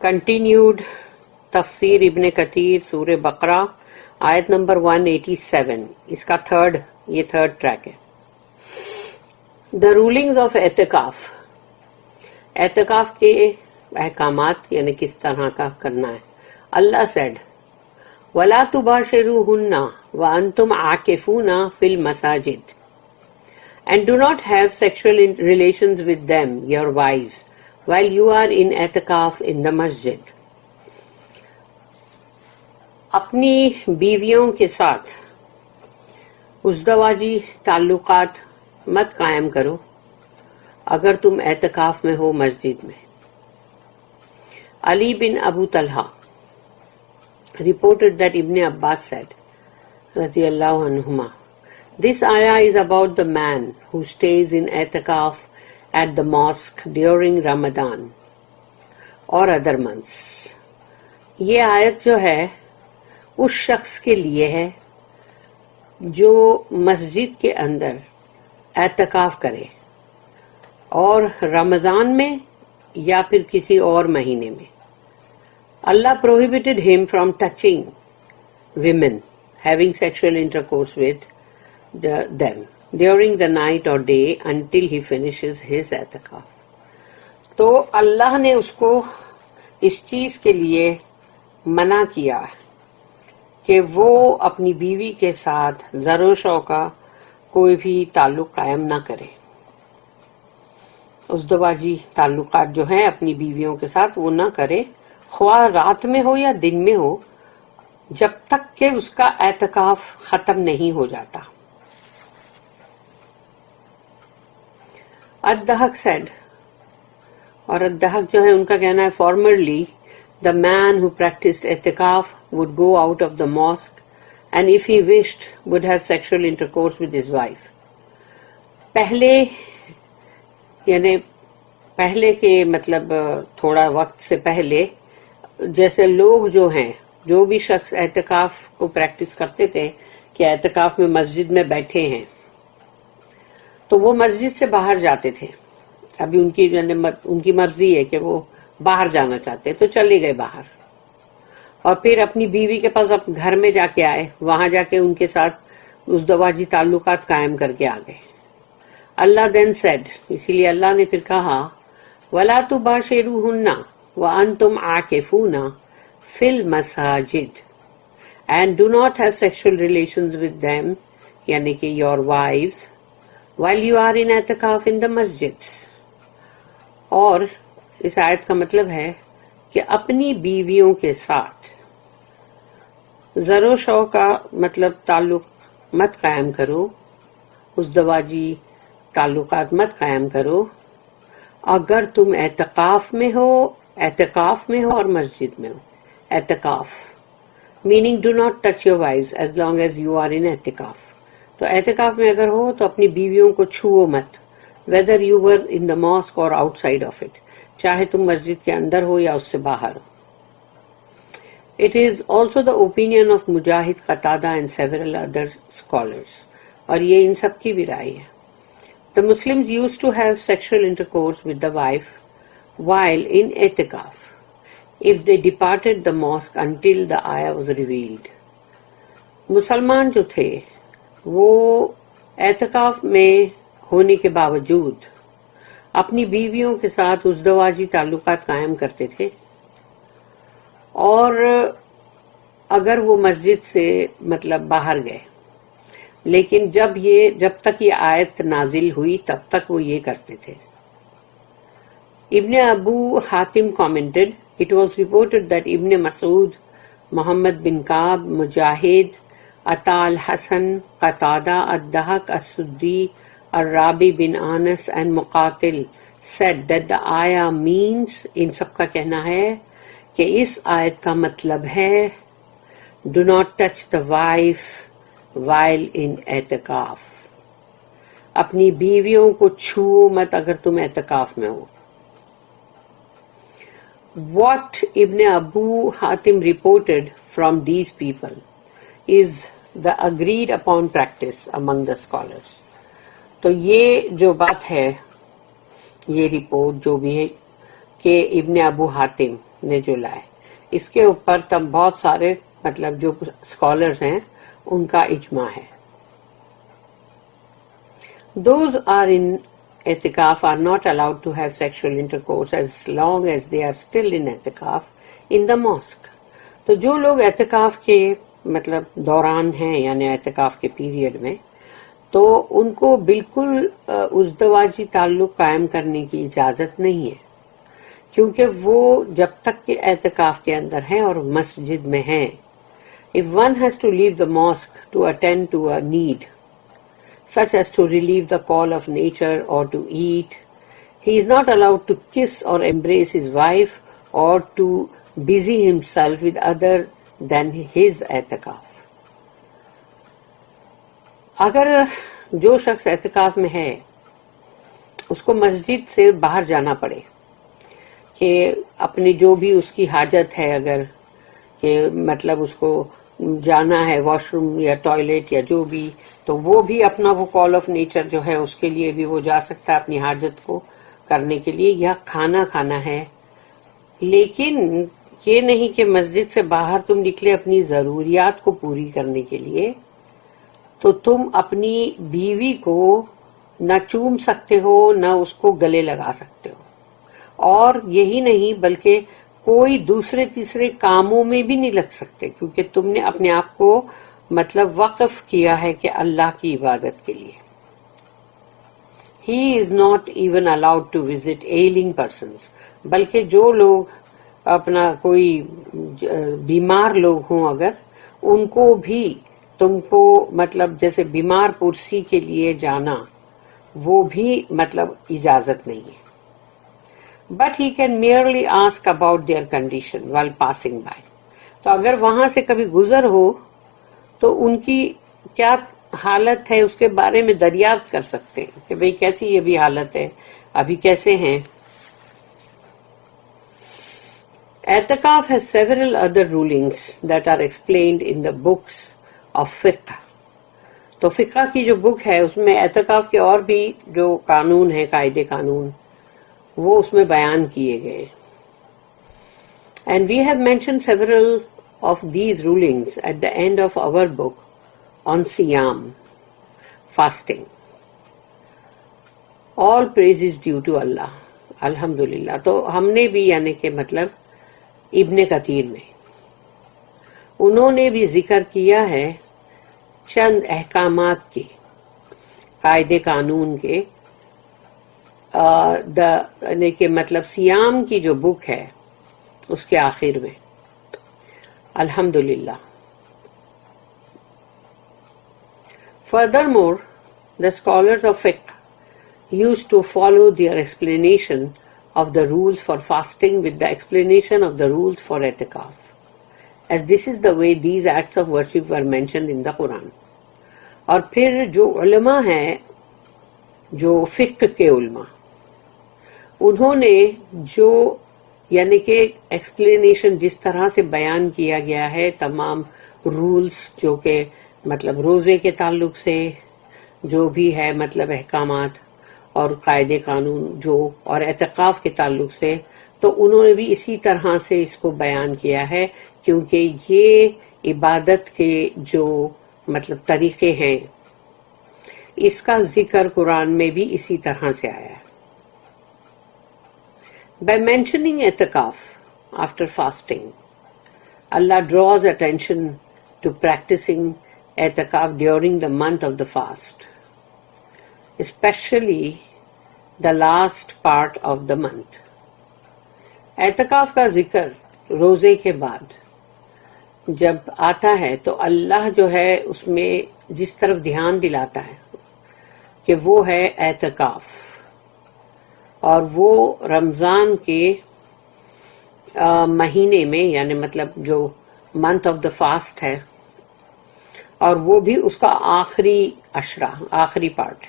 Continued تفسیر ابن کثیر سورہ بقرہ آیت نمبر 187. اس کا یہ تھرڈ ٹریک ہے. دا رولنگز آف اعتکاف. اعتکاف کے احکامات یعنی کس طرح کا کرنا ہے. اللہ said وَلَا تُبَاشِرُوهُنَّ وَأَنْتُمْ عَاكِفُونَ فِي الْمَسَاجِدِ and do not have sexual relations with them, your wives, while you are in اعتکاف in the masjid. اپنی بیویوں کے ساتھ ازدواجی تعلقات مت قائم کرو اگر تم اعتکاف میں ہو مسجد میں. علی بن ابو Talha reported that Ibn Abbas said, رضی اللہ عنہما, this ayah is about the man who stays in اعتکاف at the mosque during Ramadan or other months. یہ آیت جو ہے اس شخص کے لیے ہے جو مسجد کے اندر اعتکاف کرے اور رمضان میں یا پھر کسی اور مہینے میں. Allah prohibited him from touching women, having sexual intercourse with them during the night or day until he finishes his اعتکاف. تو اللہ نے اس کو اس چیز کے لیے منع کیا کہ وہ اپنی بیوی کے ساتھ زر و شو کا کوئی بھی تعلق قائم نہ کرے. ازدواجی تعلقات جو ہیں اپنی بیویوں کے ساتھ وہ نہ کرے، خواہ رات میں ہو یا دن میں ہو، جب تک کہ اس کا اعتکاف ختم نہیں ہو جاتا. الدحق said، اور الدحق جو ہے ان کا کہنا ہے formerly the man who practiced اعتکاف would go out of the mosque and if he wished would have sexual intercourse with his wife. پہلے یعنی پہلے کے مطلب تھوڑا وقت سے پہلے جیسے لوگ جو ہیں، جو بھی شخص اعتکاف کو پریکٹس کرتے تھے کہ اعتکاف میں مسجد میں بیٹھے ہیں تو وہ مسجد سے باہر جاتے تھے. ابھی ان کی مرضی ہے کہ وہ باہر جانا چاہتے تو چلے گئے باہر اور پھر اپنی بیوی کے پاس گھر میں جا کے آئے، وہاں جا کے ان کے ساتھ ازدواجی تعلقات قائم کر کے آ گئے. اللہ then said، اسی لیے اللہ نے پھر کہا وَلَا تُبَاشِرُوهُنَّ وَأَنْتُمْ عَاكِفُونَ فِي الْمَسَاجِدِ and do not have sexual relations with them یعنی کہ your wives while you are in اعتکاف in the masjids. اور اس آیت کا مطلب ہے کہ اپنی بیویوں کے ساتھ زر و شو کا مطلب تعلق مت قائم کرو، ازدواجی تعلقات مت قائم کرو اگر تم اعتکاف میں ہو اور مسجد میں ہو. اعتکاف meaning do not touch your wives as long as you are in اعتکاف. تو اعتکاف میں اگر ہو تو اپنی بیویوں کو چھوؤ مت، whether you were in the mosque or outside of it، چاہے تم مسجد کے اندر ہو یا اس سے باہر ہو. It is also the opinion of Mujahid, قتادہ and several other scholars، اور یہ ان سب کی بھی رائے ہے. The Muslims used to have sexual intercourse with the wife while in اعتکاف if they departed the mosque until the ayah was revealed. مسلمان جو تھے وہ اعتکاف میں ہونے کے باوجود اپنی بیویوں کے ساتھ ازدواجی تعلقات قائم کرتے تھے، اور اگر وہ مسجد سے مطلب باہر گئے، لیکن جب تک یہ آیت نازل ہوئی تب تک وہ یہ کرتے تھے. ابن ابو Hatim commented، it was reported that Ibn Mas'ud, Muhammad bin Ka'b, Mujahid, Ata al-Hasan, Qatada, Ad-Dahak, As-Suddi, Ar-Rabi bin Anas and Muqatil said that the ayah means، ان سب کا کہنا ہے کہ اس آیت کا مطلب ہے do not touch the wife while in اعتکاف، اپنی بیویوں کو چھوؤ مت اگر تم اعتکاف میں ہو. What Ibn Abu Hatim reported from these people is the agreed upon practice among the scholars. تو یہ جو بات ہے، یہ رپورٹ جو بھی ہے کہ ابن ابو حاتم نے جو لائے. اس کے اوپر تب بہت سارے مطلب جو اسکالرز ہیں ان کا اجماع ہے. Those are in اعتکاف are not allowed to have sexual intercourse as long as they are still in اعتکاف in the mosque. تو جو لوگ اعتکاف کے مطلب دوران ہیں یعنی اعتکاف کے پیریڈ میں، تو ان کو بالکل ازدواجی تعلق قائم کرنے کی اجازت نہیں ہے، کیونکہ وہ جب تک کہ اعتکاف کے اندر ہیں اور مسجد میں ہیں. If one has to leave the mosque to attend to a need, such as to relieve the call of nature or to eat, he is not allowed to kiss or embrace his wife or to busy himself with other than his اعتکاف. اگر جو شخص اعتکاف میں ہے اس کو مسجد سے باہر جانا پڑے کہ اپنی جو بھی اس کی حاجت ہے، اگر کہ مطلب اس کو جانا ہے واش روم یا ٹوائلٹ یا جو بھی، تو وہ بھی اپنا وہ کال آف نیچر جو ہے اس کے لیے بھی وہ جا سکتا ہے اپنی حاجت کو کرنے کے لیے، یا کھانا کھانا ہے. لیکن یہ نہیں کہ مسجد سے باہر تم نکلے اپنی ضروریات کو پوری کرنے کے لیے تو تم اپنی بیوی کو نہ چوم سکتے ہو نہ اس کو گلے لگا سکتے ہو، اور یہی نہیں بلکہ کوئی دوسرے تیسرے کاموں میں بھی نہیں لگ سکتے، کیونکہ تم نے اپنے آپ کو مطلب وقف کیا ہے کہ اللہ کی عبادت کے لیے. He is not even allowed to visit ailing persons. بلکہ جو لوگ اپنا کوئی بیمار لوگ ہوں اگر، ان کو بھی تم کو مطلب جیسے بیمار پرسی کے لیے جانا وہ بھی مطلب اجازت نہیں ہے. But he can merely ask about their condition while passing by. تو اگر وہاں سے کبھی گزر ہو تو ان کی کیا حالت ہے اس کے بارے میں دریافت کر سکتے ہیں کہ بھئی کیسی یہ بھی حالت ہے، ابھی کیسے ہیں. اعتکاف has several other rulings that are explained in the books of fiqh. تو فقہ کی جو بک ہے اس میں اعتکاف کے اور بھی جو قانون ہیں، قاعدے قانون، وہ اس میں بیان کیے گئے. And we have mentioned several of these rulings at the end of our book on Siyam, fasting. All praise is due to Allah. الحمدللہ. تو ہم نے بھی یعنی کہ مطلب ابن کثیر میں انہوں نے بھی ذکر کیا ہے چند احکامات کے، قاعدے قانون کے، یعنی کہ مطلب سیام کی جو بک ہے اس کے آخر میں. الحمدللہ. Furthermore, the scholars of fiqh used to follow their explanation of the rules for fasting with the explanation of the rules for اعتکاف, as this is the way these acts of worship were mentioned in the Quran. اور پھر جو علماء ہیں، جو فقہ کے علماء، انہوں نے جو یعنی کہ ایکسپلینیشن جس طرح سے بیان کیا گیا ہے تمام رولز جو کہ مطلب روزے کے تعلق سے جو بھی ہے مطلب احکامات اور قاعدے قانون جو اور اعتکاف کے تعلق سے، تو انہوں نے بھی اسی طرح سے اس کو بیان کیا ہے، کیونکہ یہ عبادت کے جو مطلب طریقے ہیں اس کا ذکر قرآن میں بھی اسی طرح سے آیا ہے. By mentioning اعتکاف after fasting, Allah draws attention to practicing اعتکاف during the month of the fast, especially the last part of the month. اعتکاف کا ذکر روزے کے بعد جب آتا ہے تو اللہ جو ہے اس میں جس طرف دھیان دلاتا ہے کہ وہ ہے اعتکاف، اور وہ رمضان کے مہینے میں یعنی مطلب جو منتھ آف دا فاسٹ ہے، اور وہ بھی اس کا آخری عشرہ، آخری پارٹ،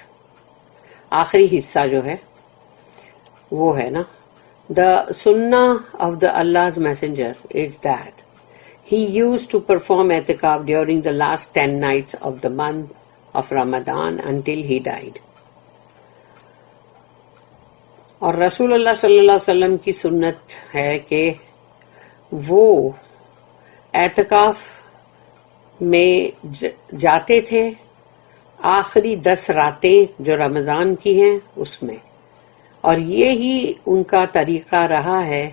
آخری حصہ جو ہے وہ ہے نا. The sunnah of the Allah's messenger is that he used to perform اعتکاف during the last 10 nights of the month of Ramadan until he died. اور رسول اللہ صلی اللہ علیہ وسلم کی سنت ہے کہ وہ اعتکاف میں جاتے تھے آخری 10 راتیں جو رمضان کی ہیں اس میں، اور یہی ان کا طریقہ رہا ہے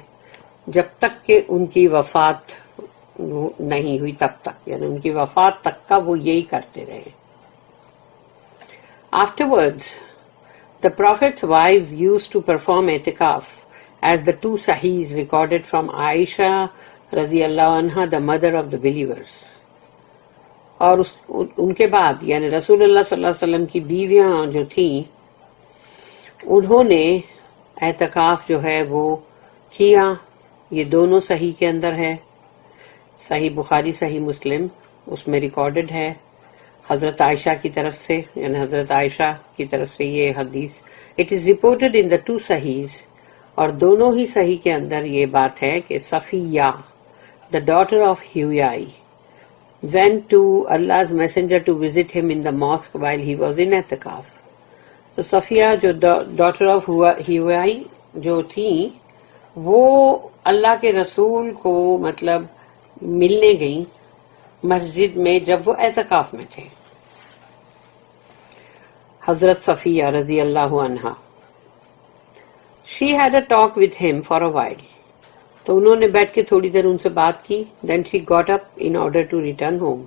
جب تک کہ ان کی وفات نہیں ہوئی تب تک، یعنی ان کی وفات تک کا وہ یہی کرتے رہے. Afterwards, the Prophet's wives used to perform i'tikaf, as the 2 sahihs recorded from Aisha radiyallahu anha, the mother of the believers. اور ان کے بعد یعنی رسول اللہ صلی اللہ علیہ وسلم کی بیویاں جو تھیں انہوں نے اعتکاف جو ہے وہ کیا. یہ دونوں صحیح کے اندر ہے، صحیح بخاری صحیح مسلم، اس میں ریکارڈڈ ہے حضرت عائشہ کی طرف سے، یعنی حضرت عائشہ کی طرف سے یہ حدیث. اٹ از رپورٹڈ ان دا 2 صحیحs، اور دونوں ہی صحیح کے اندر یہ بات ہے کہ Safia the daughter of Huyai went to Allah's messenger to visit him in the mosque while he was in اعتکاف. تو صفیہ جو ڈاٹر آف Huyai جو تھیں وہ اللہ کے رسول کو مطلب ملنے گئیں مسجد میں جب وہ اعتکاف میں تھے، حضرت صفیہ رضی اللہ عنہا. She had a talk with him for a while. تو انہوں نے بیٹھ کے تھوڑی دیر ان سے بات کی. Then she got up in order to return home.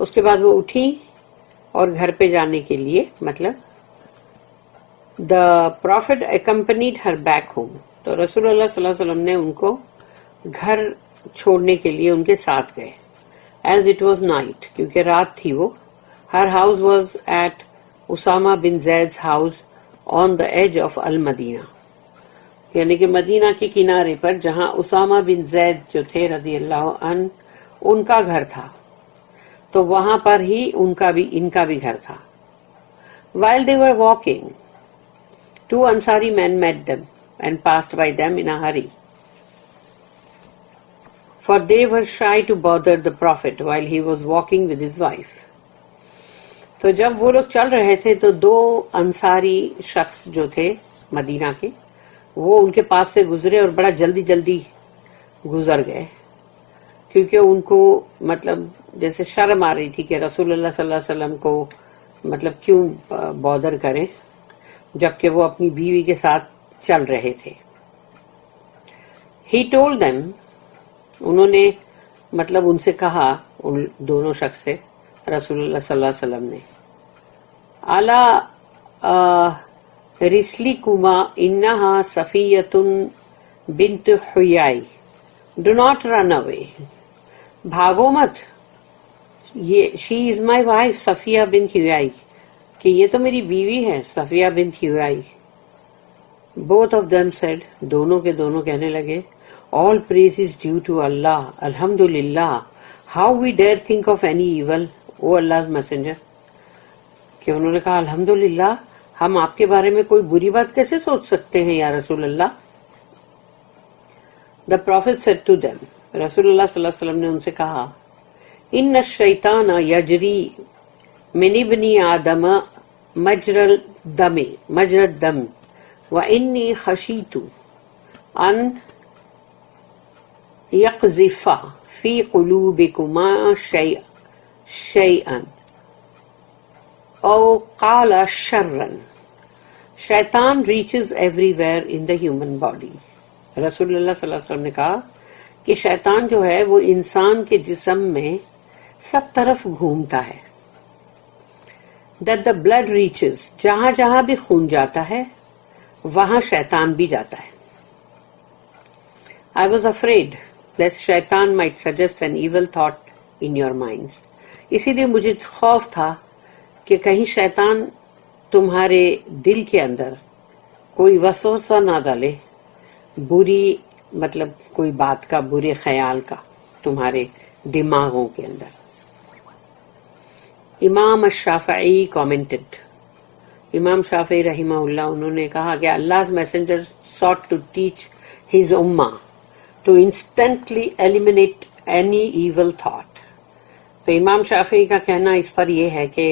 اس کے بعد وہ اٹھی اور گھر پہ جانے کے لیے مطلب The Prophet accompanied her back home. تو رسول اللہ صلی اللہ علیہ وسلم نے ان کو گھر چھوڑنے کے لیے ان کے ساتھ گئے. As it was night, کیونکہ رات تھی وہ. Her house was at Usama bin Zaid's house on the edge of Al-Madinah. یعنی کہ مدینہ کے کنارے پر جہاں اسامہ بن زید جو تھے رضی اللہ عنہ ان کا گھر تھا، تو وہاں پر ہی ان کا بھی گھر تھا. While they were walking, 2 Ansari men met them and passed by them in a hurry, for they were shy to bother the Prophet while he was walking with his wife. تو جب وہ لوگ چل رہے تھے تو 2 انصاری شخص جو تھے مدینہ کے وہ ان کے پاس سے گزرے اور بڑا جلدی جلدی گزر گئے، کیونکہ ان کو مطلب جیسے شرم آ رہی تھی کہ رسول اللہ صلی اللہ علیہ وسلم کو مطلب کیوں بادر کریں جبکہ وہ اپنی بیوی کے ساتھ چل رہے تھے. He told them, انہوں نے مطلب ان سے کہا، ان دونوں شخص سے رسول اللہ صلی اللہ علیہ وسلم نے، الا رسلکما انہا صفیۃ بنت حیائی، ڈو ناٹ رن اوے، بھاگو مت، یہ شی از مائی وائف صفیہ بنت حیائی، کہ یہ تو میری بیوی ہے صفیہ بنت حیائی. Both of them said, دونوں کے دونوں کہنے لگے، all praise is due to Allah, alhamdulillah, how we dare think of any evil, O Allah's messenger. کہ انہوں نے کہا الحمدللہ ہم آپ کے بارے میں کوئی بری بات کیسے سوچ سکتے ہیں یا رسول اللہ. The Prophet said to them, رسول اللہ صلی اللہ علیہ وسلم نے ان سے کہا، ان الشیطان یجری من ابن آدم مجرى الدم وانی خشیت ان یقذف فی قلوبکما شیئا او قال شرا. شیطان reaches every where in the human body. رسول اللہ صلی اللہ علیہ وسلم نے کہا کہ شیطان جو ہے وہ انسان کے جسم میں سب طرف گھومتا ہے. That the blood reaches, جہاں جہاں بھی خون جاتا ہے وہاں شیطان بھی جاتا ہے. I was afraid lest شیطان might suggest an evil thought in your minds. اسی لیے مجھے خوف تھا کہ کہیں شیطان تمہارے دل کے اندر کوئی وسوسہ نہ ڈالے، بری مطلب کوئی بات کا، برے خیال کا تمہارے دماغوں کے اندر. امام الشافعی commented, امام شافعی رحمہ اللہ انہوں نے کہا کہ Allah's messenger sought to teach his ummah to instantly eliminate any evil thought. تو امام شافعی کا کہنا اس پر یہ ہے کہ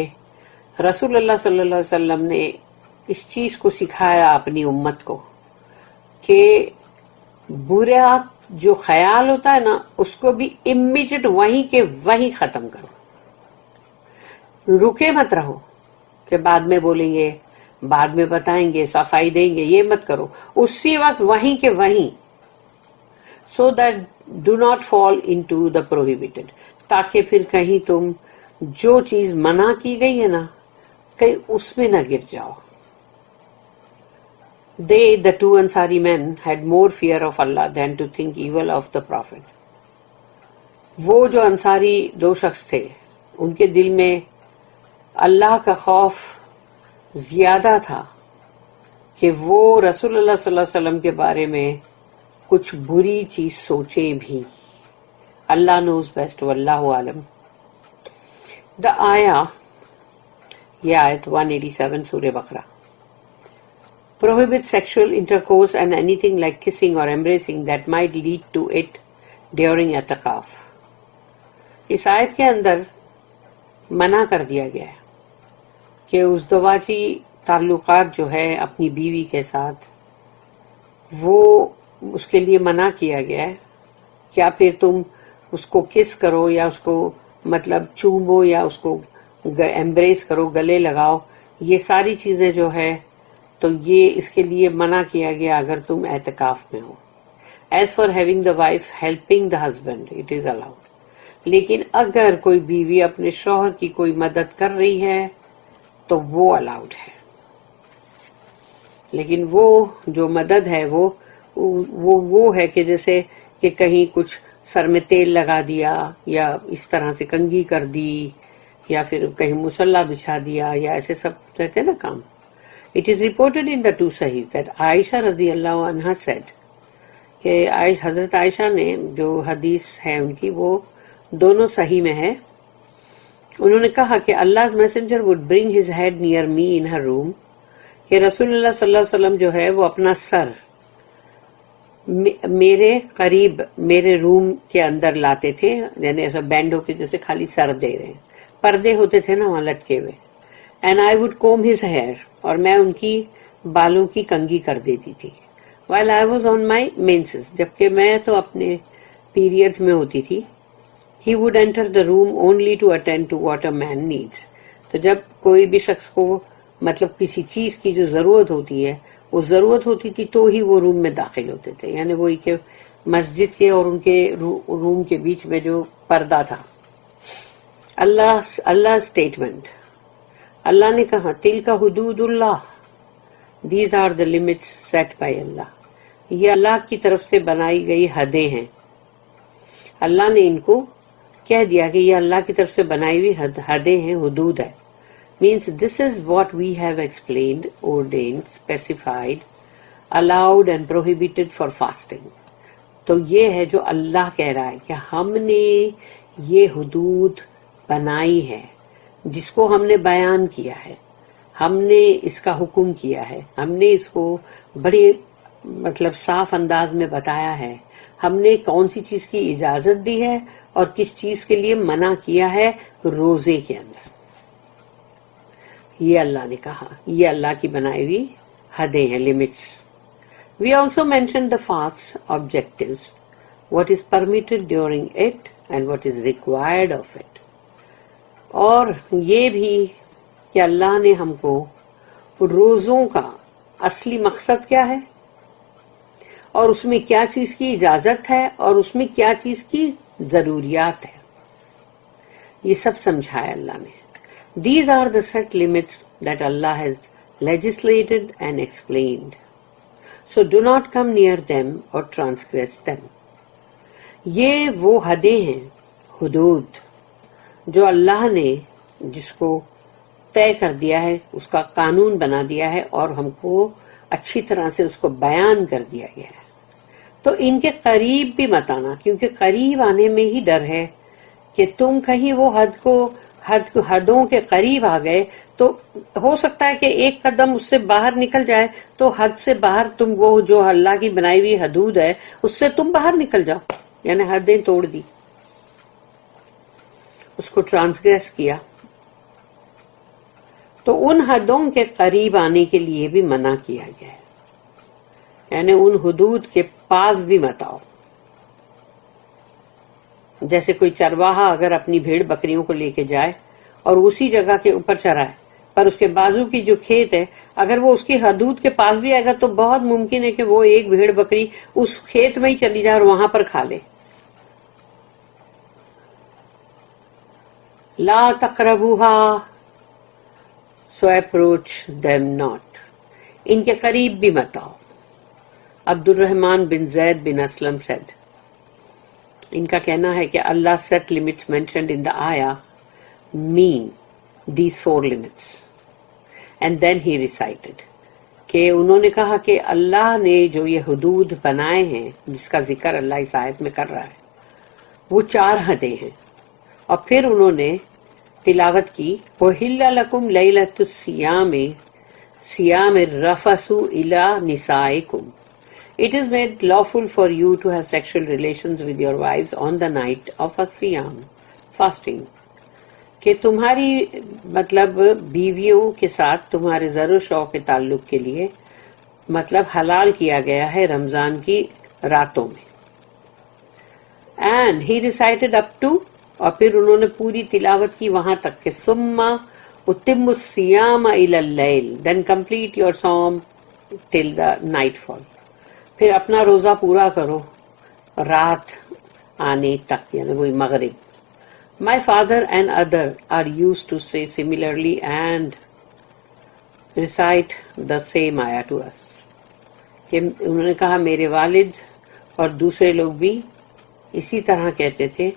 رسول اللہ صلی اللہ علیہ وسلم نے اس چیز کو سکھایا اپنی امت کو کہ جو خیال ہوتا ہے نا اس کو بھی امیجیٹ وہیں کے وہیں ختم کرو. رکے مت رہو کہ بعد میں بولیں گے، بعد میں بتائیں گے، صفائی دیں گے، یہ مت کرو. اسی وقت وہیں کے وہیں. So that do not fall into the prohibited, تاکہ پھر کہیں تم جو چیز منع کی گئی ہے نا کہیں اس میں نہ گر جاؤ. They, the two Ansari men, had more fear of Allah than to think evil of the Prophet. وہ جو انصاری دو شخص تھے ان کے دل میں اللہ کا خوف زیادہ تھا کہ وہ رسول اللہ صلی اللہ علیہ وسلم کے بارے میں کچھ بری چیز سوچے بھی. اللہ knows best واللہ عالم. دا آیا، یہ آیت 187 سورہ بقرہ. Prohibits sexual intercourse and anything like kissing or embracing that might lead to it during اعتکاف. اس آیت کے اندر منع کر دیا گیا ہے کہ ازدواجی تعلقات جو ہے اپنی بیوی کے ساتھ وہ اس کے لیے منع کیا گیا ہے. کیا پھر تم اس کو کس کرو یا اس کو مطلب چومو یا اس کو ایمبریس کرو، گلے لگاؤ، یہ ساری چیزیں جو ہے تو یہ اس کے لیے منع کیا گیا اگر تم اعتکاف میں ہو. As far having the wife helping the husband it is allowed. لیکن اگر کوئی بیوی اپنے شوہر کی کوئی مدد کر رہی ہے تو وہ الاؤڈ ہے. لیکن وہ جو مدد ہے وہ ہے کہ جیسے کہ کہیں کچھ سر میں تیل لگا دیا یا اس طرح سے کنگھی کر دی یا پھر کہیں مصلی بچھا دیا یا ایسے سب رہتے نا کام. It is reported in the two Sahihs that Aisha رضی اللہ عنہ said کہ حضرت عائشہ نے جو حدیث ہے ان کی وہ دونوں صحیح میں ہے. انہوں نے کہا کہ Allah's messenger would bring his head near me in her room، کہ رسول اللہ صلی اللہ علیہ وسلم جو ہے وہ اپنا سر میرے قریب میرے روم کے اندر لاتے تھے، یعنی ایسا بینڈ ہو کے جیسے خالی سر دے رہے ہیں، پردے ہوتے تھے نا وہاں لٹکے ہوئے. اینڈ آئی وڈ کوم ہز ہیئر، اور میں ان کی بالوں کی کنگھی کر دیتی تھی. while I was on my menses، جبکہ میں تو اپنے پیریڈز میں ہوتی تھی. he would enter the room only to attend to what a man needs. تو جب کوئی بھی شخص کو مطلب کسی چیز کی جو ضرورت ہوتی ہے وہ ضرورت ہوتی تھی تو ہی وہ روم میں داخل ہوتے تھے. یعنی وہی کہ مسجد کے اور ان کے روم کے بیچ میں جو پردہ تھا. اللہ اسٹیٹمنٹ، اللہ نے کہا تلک حدود Allah, these are the limits set by Allah, یہ اللہ کی طرف سے بنائی گئی حدیں ہیں. اللہ نے ان کو کہہ دیا کہ یہ اللہ کی طرف سے بنائی ہوئی حدیں ہیں، حدود ہے. means this is what we have explained, ordained, specified, allowed and prohibited for fasting. تو یہ ہے جو اللہ کہہ رہا ہے کہ ہم نے یہ حدود بنائی ہے جس کو ہم نے بیان کیا ہے، ہم نے اس کا حکم کیا ہے، ہم نے اس کو بڑے مطلب صاف انداز میں بتایا ہے، ہم نے کون سی چیز کی اجازت دی ہے اور کس چیز کے لیے منع کیا ہے روزے کے اندر. یہ اللہ نے کہا، یہ اللہ کی بنائی ہوئی حدیں ہیں، limits. We also mentioned the fast's objectives, what is permitted during it and what is required of it. اور یہ بھی کہ اللہ نے ہم کو روزوں کا اصلی مقصد کیا ہے اور اس میں کیا چیز کی اجازت ہے اور اس میں کیا چیز کی ضروریات ہے، یہ سب سمجھایا اللہ نے. These are the set limits that Allah has legislated and explained. So do not come near them or transgress them. یہ وہ حدیں ہیں، حدود جو اللہ نے جس کو طے کر دیا ہے، اس کا قانون بنا دیا ہے اور ہم کو اچھی طرح سے اس کو بیان کر دیا گیا ہے. تو ان کے قریب بھی مت آنا، کیونکہ قریب آنے میں ہی ڈر ہے کہ تم کہیں وہ حدوں کے قریب آ گئے تو ہو سکتا ہے کہ ایک قدم اس سے باہر نکل جائے تو حد سے باہر تم وہ جو اللہ کی بنائی ہوئی حدود ہے اس سے تم باہر نکل جاؤ، یعنی حدیں توڑ دی، اس کو ٹرانسگریس کیا. تو ان حدوں کے قریب آنے کے لیے بھی منع کیا گیا ہے، یعنی ان حدود کے پاس بھی مت آؤ. جیسے کوئی چرواہا اگر اپنی بھیڑ بکریوں کو لے کے جائے اور اسی جگہ کے اوپر چرائے، پر اس کے بازو کی جو کھیت ہے اگر وہ اس کی حدود کے پاس بھی آئے گا تو بہت ممکن ہے کہ وہ ایک بھیڑ بکری اس کھیت میں ہی چلی جائے اور وہاں پر کھا لے. لا تقربوها so approach them not. ان کے قریب بھی مت آؤ. عبد الرحمن بن زید بن اسلم said, ان کا کہنا ہے کہ اللہ set limits mentioned in the ayah mean these 4 limits. And then he recited کہ انہوں نے کہا کہ اللہ نے جو یہ حدود بنائے ہیں جس کا ذکر اللہ اس آیت میں کر رہا ہے وہ 4 حدیں ہیں. اور پھر انہوں نے تلاوت کی وَحِلَّ لَكُمْ لَيْلَةُ الصِّيَامِ صِيَامِ الرَّفَثُ إِلَى نِسَائِكُمْ. It is made lawful for you to have sexual relations with your wives on the night of a siyam, fasting. کہ تمہاری مطلب بیویوں کے ساتھ تمہارے زر و شوق کے تعلق کے لیے مطلب حلال کیا گیا ہے رمضان کی راتوں میں. And he recited up to, اور پھر انہوں نے پوری تلاوت کی وہاں تک کہ ثم اتم الصیام الی اللیل, then complete your psalm till the nightfall. پھر اپنا روزہ پورا کرو رات آنے تک یعنی وہی مغرب. My father and other are used to say similarly and recite the same ayah to us. کہ انہوں نے کہا میرے والد اور دوسرے لوگ بھی اسی طرح کہتے تھے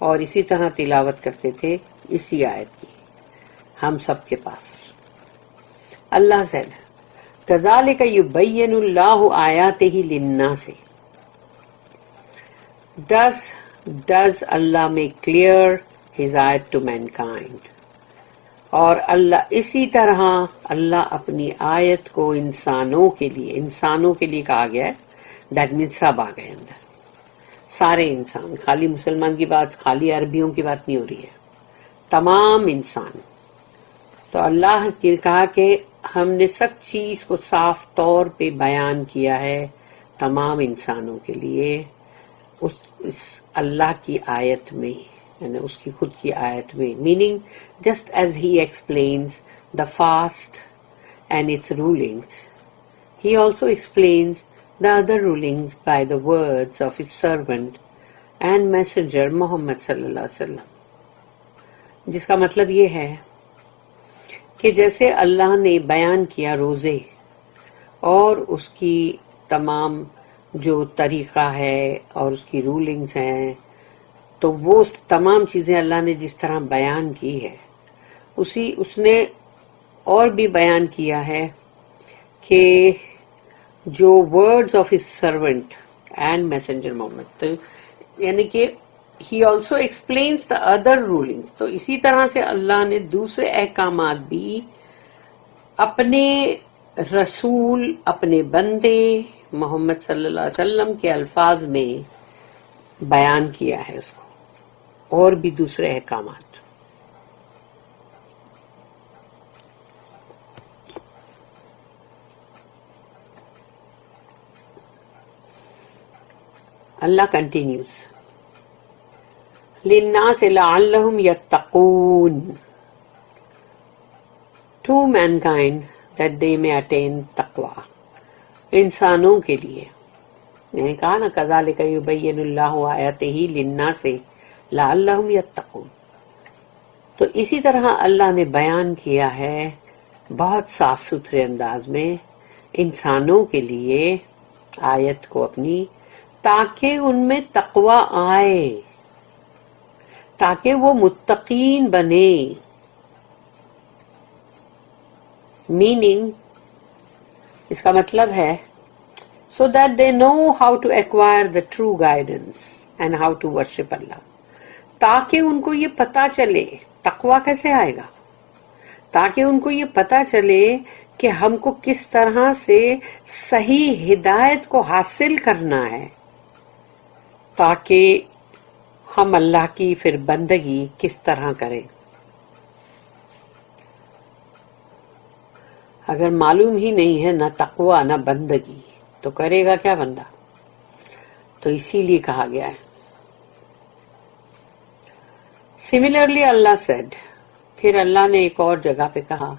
اور اسی طرح تلاوت کرتے تھے اسی آیت کی ہم سب کے پاس. اللہ said كذلك يبين الله آياته للناس. Thus does Allah make clear his ayat to mankind. اور اللہ اسی طرح اللہ اپنی آیت کو انسانوں کے لیے کہا گیا ہے. دیٹ مینس سب آ گئے اندر, سارے انسان, خالی مسلمان کی بات, خالی عربیوں کی بات نہیں ہو رہی ہے, تمام انسان. تو اللہ نے کہا کہ ہم نے سب چیز کو صاف طور پہ بیان کیا ہے تمام انسانوں کے لیے اس اللہ کی آیت میں, یعنی اس کی خود کی آیت میں. Meaning just as he explains the fast and its rulings, he also explains the other rulings by the words of his servant and messenger Muhammad صلی اللہ علیہ وسلم. جس کا مطلب یہ ہے کہ جیسے اللہ نے بیان کیا روزے اور اس کی تمام جو طریقہ ہے اور اس کی رولنگز ہیں, تو وہ تمام چیزیں اللہ نے جس طرح بیان کی ہے اس نے اور بھی بیان کیا ہے کہ جو words of his servant and messenger Muhammad, تو یعنی کہ he also explains the other rulings. تو اسی طرح سے اللہ نے دوسرے احکامات بھی اپنے رسول, اپنے بندے محمد صلی اللہ علیہ وسلم کے الفاظ میں بیان کیا ہے اس کو, اور بھی دوسرے احکامات. اللہ کنٹینیوز لِلنَّاسِ لَعَلَّهُمْ يَتَّقُونَ, to mankind that they may attain taqwa. انسانوں کے لیے, یعنی کہا نا كَذَلِكَ يُبَيِّنُ اللَّهُ آيَاتِهِ لِلنَّاسِ لَعَلَّهُمْ يَتَّقُونَ. تو اسی طرح اللہ نے بیان کیا ہے بہت صاف ستھرے انداز میں انسانوں کے لیے آیت کو اپنی, تاکہ ان میں تقوی آئے, تاکہ وہ متقین بنے. میننگ اس کا مطلب ہے so that they know how to acquire the true guidance and how to worship Allah. تاکہ ان کو یہ پتا چلے تقوی کیسے آئے گا, تاکہ ان کو یہ پتا چلے کہ ہم کو کس طرح سے صحیح ہدایت کو حاصل کرنا ہے, تاکہ ہم اللہ کی پھر بندگی کس طرح کریں. اگر معلوم ہی نہیں ہے نہ تقوی نہ بندگی تو کرے گا کیا بندہ. تو اسی لیے کہا گیا ہے Similarly, Allah said, پھر اللہ نے ایک اور جگہ پہ کہا,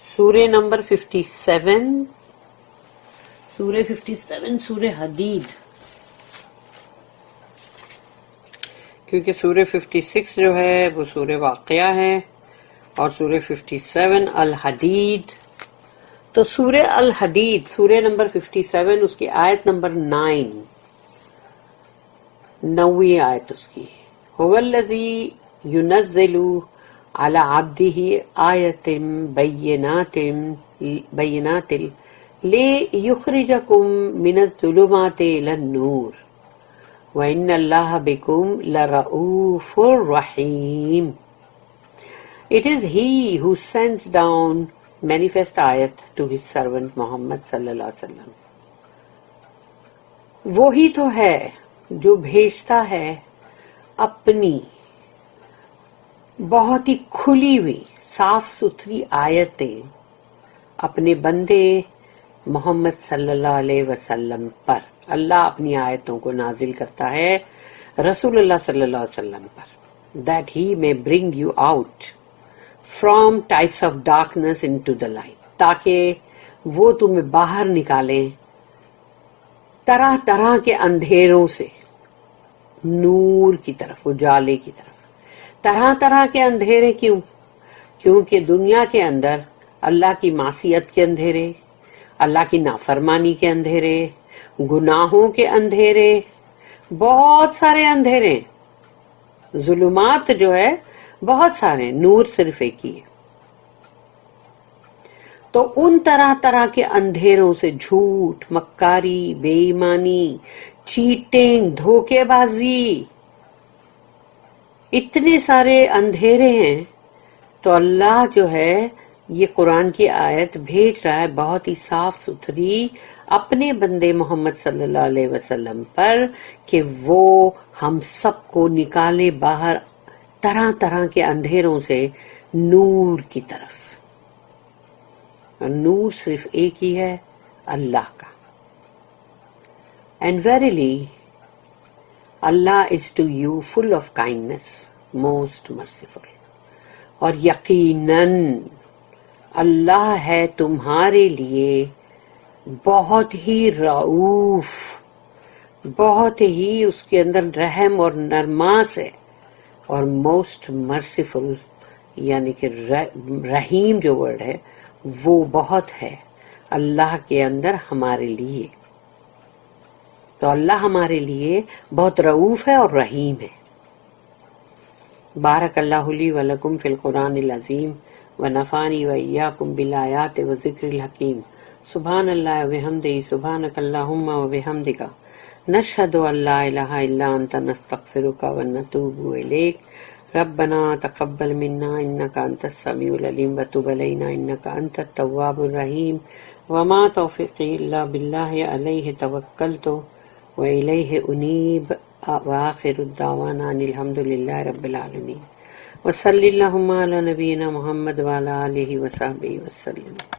سورہ نمبر 57, سورہ 57 سورہ حدید, کیونکہ سورہ 56 جو ہے وہ سورہ واقعہ ہے اور سورہ 57 الحدید. تو سورہ الحدید سورہ نمبر 57 اس کی آیت نمبر 9, 9ویں آیت اس کی, هو الذی ينزل على عبده آیات بینات لیخرجکم من الظلمات الى النور وَإِنَّ اللَّهَ بِكُمْ لَرَؤُوفٌ رَحِيمٌ. It is He who sends down manifest ayat to His servant Muhammad sallallahu alaihi wasallam. وہی تو ہے جو بھیجتا ہے اپنی بہت ہی کھلی ہوئی صاف ستھری آیتیں اپنے بندے محمد صلی اللہ علیہ وسلم پر. اللہ اپنی آیتوں کو نازل کرتا ہے رسول اللہ صلی اللہ علیہ وسلم پر, that he may bring you out from types of darkness into the light, تاکہ وہ تمہیں باہر نکالیں طرح طرح کے اندھیروں سے نور کی طرف, اجالے کی طرف. طرح طرح کے اندھیرے کیوں؟ کیونکہ دنیا کے اندر اللہ کی معصیت کے اندھیرے, اللہ کی نافرمانی کے اندھیرے, گناہوں کے اندھیرے, بہت سارے اندھیرے, ظلمات جو ہے بہت سارے, نور صرف ایک ہی ہے. تو ان طرح طرح کے اندھیروں سے جھوٹ, مکاری, بے ایمانی, چیٹنگ, دھوکے بازی, اتنے سارے اندھیرے ہیں. تو اللہ جو ہے یہ قرآن کی آیت بھیج رہا ہے بہت ہی صاف ستھری اپنے بندے محمد صلی اللہ علیہ وسلم پر, کہ وہ ہم سب کو نکالے باہر طرح طرح کے اندھیروں سے نور کی طرف. نور صرف ایک ہی ہے, اللہ کا. And verily, Allah is to you full of kindness, most merciful. اور یقیناً اللہ ہے تمہارے لیے بہت ہی رعوف, بہت ہی اس کے اندر رحم اور نرماس ہے, اور موسٹ مرسیفل یعنی کہ رحیم جو ورڈ ہے وہ بہت ہے اللہ کے اندر ہمارے لیے. تو اللہ ہمارے لیے بہت رعوف ہے اور رحیم ہے. بارک اللہ لی ولکم فی القرآن العظیم ونفعنی وإیاکم بالآیات والذکر الحکیم. سبحان اللہ وبحمدہ, سبحانک اللہم وبحمدک, نشہد ان لا الہ الا انت, نستغفرک ونتوب الیک. ربنا تقبل منا انک انت السمیع العلیم وتب علینا انک انت التواب الرحیم. وما توفیقی الا باللہ علیہ توکلت وإلیہ انیب. وآخر الدعوانا ان الحمد للہ رب العالمین. وصلی اللہم علی نبینا محمد وعلی آلہ وصحبہ وسلم.